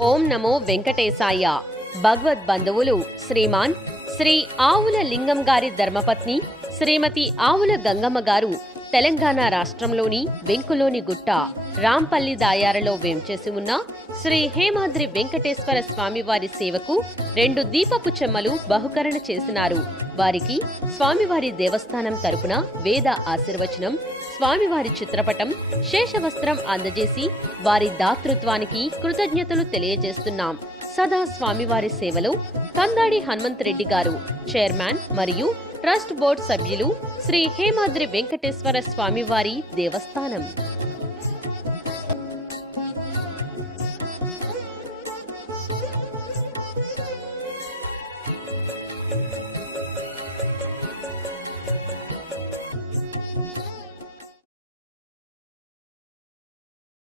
ఓం నమో వెంకటేశాయ. భగవద్ బంధువులు శ్రీమాన్ శ్రీ ఆవుల లింగం గారి ధర్మపత్ని శ్రీమతి ఆవుల గంగమ్మ గారు తెలంగాణ రాష్ట్రంలోని వెంకులోని గుట్ట రాంపల్లి దాయారలో వేంచేసి ఉన్న శ్రీ హేమాద్రి వెంకటేశ్వర స్వామివారి సేవకు 2 దీపపు చెమ్మలు బహుకరణ చేసినారు. వారికి స్వామివారి దేవస్థానం తరపున వేద ఆశీర్వచనం, స్వామివారి చిత్రపటం, శేషవస్త్రం అందజేసి వారి దాతృత్వానికి కృతజ్ఞతలు తెలియజేస్తున్నాం. సదా స్వామివారి సేవలో కందాడి హనుమంత్ రెడ్డి గారు, చైర్మన్ మరియు ట్రస్ట్ బోర్డు సభ్యులు, శ్రీ హేమాద్రి వెంకటేశ్వర స్వామివారి దేవస్థానం.